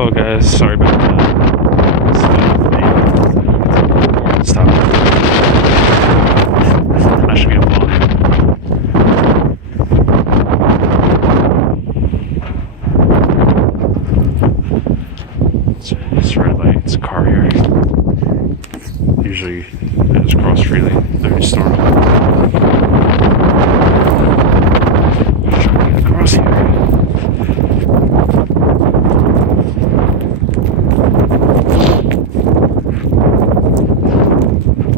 Hello guys, sorry about that. Stop. I should get blown in. It's red light, it's a car here. Usually I just cross freely every storm. Just trying to get across here.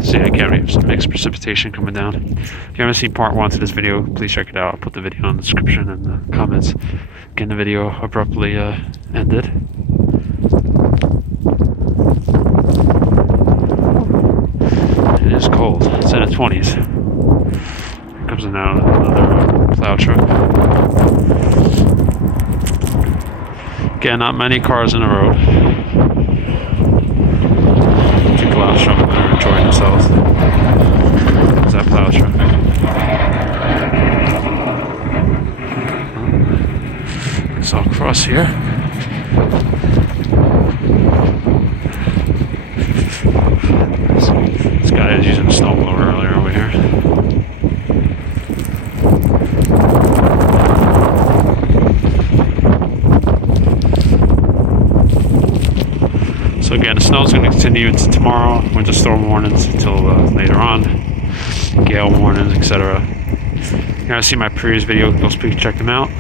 So yeah, again, some mixed precipitation coming down. If you haven't seen part 1 to this video, please check it out. I'll put the video in the description and the comments. Again, the video abruptly ended. It is cold. It's in the 20s. Here comes another plow truck. Again, not many cars in the road. People out struggling or enjoying themselves. There's that plow truck. So I'll cross here. This guy is using a snowblower earlier over here. So again, the snow is going to continue into tomorrow, winter storm warnings until later on, gale warnings, etc. You're going to see my previous video, please check them out.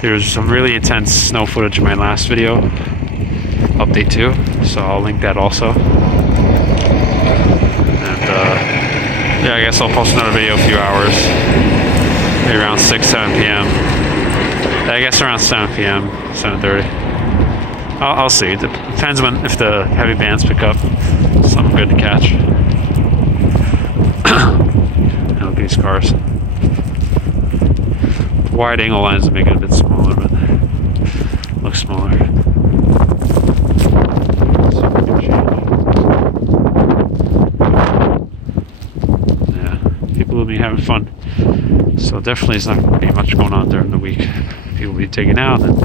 There's some really intense snow footage in my last video, update 2, so I'll link that also. And yeah, I guess I'll post another video in a few hours, maybe around 6-7 p.m. I guess around 7 p.m., 7:30. I'll see. It depends if the heavy bands pick up. Something good to catch. And look at these cars. The wide angle lines make it a bit smaller, but looks smaller. Yeah, people will be having fun. So definitely it's not going to be much going on during the week. People will be taken out, and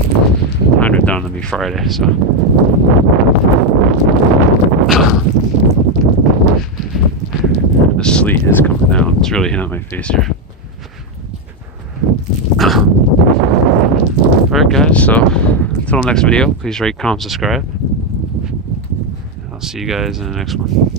time to done to be Friday. So the sleet is coming down. It's really hitting my face here. Alright guys, so until the next video, please rate, comment, subscribe. I'll see you guys in the next one.